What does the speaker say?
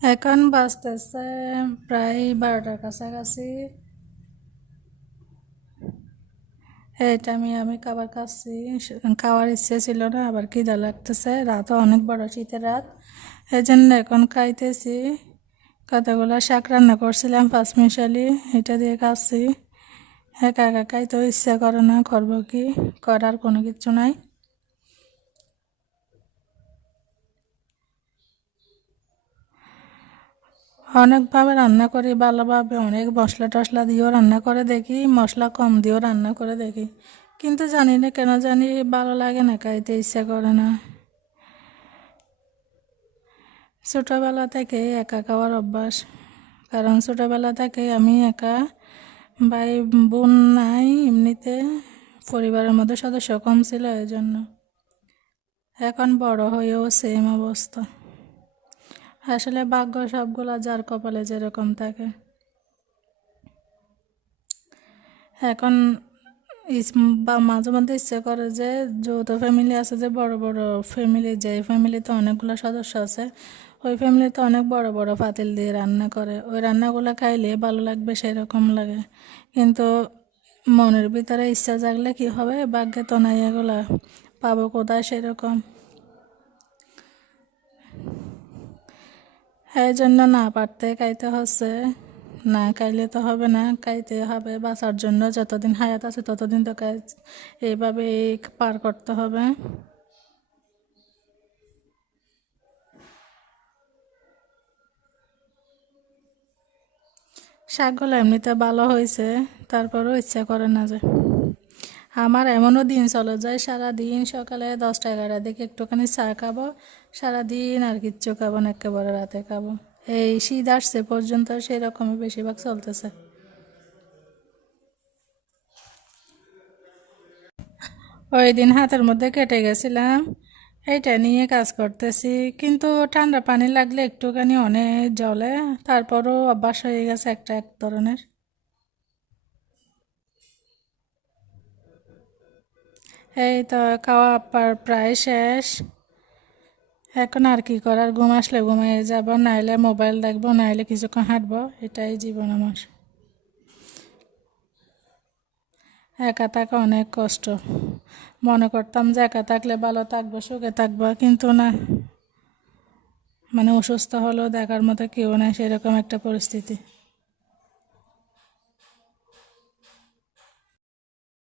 এখন বাজতেছে প্রায় 12টার কাছাকাছি। এই টাইমে আমি খাবার খাচ্ছি। খাওয়ার ইচ্ছে ছিল না, আবার খিদা লাগতেছে, রাতও অনেক বড়, শীতের রাত। এই জন্য এখন খাইতেছি। কতগুলো শাক রান্না করছিলাম পাঁচমিশালি, এটা দিয়ে খাচ্ছি। একা একা খাইতেও ইচ্ছা করে না, করবো কি, করার কোনো কিছু নাই। অনেকভাবে রান্না করি ভালোভাবে, অনেক মশলা টশলা দিয়েও রান্না করে দেখি, মশলা কম দিয়েও রান্না করে দেখি, কিন্তু জানি না কেন জানি ভালো লাগে না, খাইতে ইচ্ছা করে না। ছোটোবেলা থেকে একা খাওয়ার অভ্যাস, কারণ ছোটোবেলা থেকে আমি একা, ভাই বোন নাই এমনিতে, পরিবারের মধ্যে সদস্য কম ছিল এই জন্য। এখন বড় হয়েও সেম অবস্থা। আসলে ভাগ্য সবগুলা যার কপালে যেরকম থাকে। এখন বা মাঝে মধ্যে ইচ্ছে করে যে যৌথ ফ্যামিলি আছে, যে বড় বড় ফ্যামিলি, যে ফ্যামিলিতে অনেকগুলো সদস্য আছে, ওই ফ্যামিলিতে অনেক বড় বড় পাতিল দিয়ে রান্না করে, ওই রান্নাগুলো খাইলে ভালো লাগবে সেরকম লাগে। কিন্তু মনের ভিতরে ইচ্ছা জাগলে কি হবে, ভাগ্যে তো নাই এগুলা, পাবো কোথায় সেরকম। এই জন্য না পারতে খাইতে হচ্ছে। না খাইলে তো হবে না, খাইতে হবে, বাঁচার জন্য যতদিন হায়াত আছে ততদিন তো এইভাবে পার করতে হবে। শাকগুলো এমনিতে ভালো হয়েছে, তারপরেও ইচ্ছা করে না যে। আমার এমনও দিন চলে যায়, সারাদিন সকালে 10টা 11টার দিকে একটুখানি চা খাবো, সারাদিন আর কিচ্ছু খাবো না, একেবারে রাতে খাবো। এই শীত আসছে পর্যন্ত সেরকমই বেশিরভাগ চলতেছে। ওই দিন হাতের মধ্যে কেটে গেছিলাম, এইটা নিয়ে কাজ করতেছি, কিন্তু ঠান্ডা পানি লাগলে একটুখানি অনেক জ্বলে, তারপরও অভ্যাস হয়ে গেছে একটা এক ধরনের। এই তো খাওয়া প্রায় শেষ। এখন আর কি করার, ঘুম আসলে ঘুমিয়ে যাব, নাইলে মোবাইল দেখবো, নাইলে কিছুক্ষণ হাঁটবো, এটাই জীবন আমার। একা থাকা অনেক কষ্ট। মনে করতাম যে একা থাকলে ভালো থাকবো, সুখে থাকবো, কিন্তু না, মানে অসুস্থ হলেও দেখার মতো কেউ নাই, সেরকম একটা পরিস্থিতি।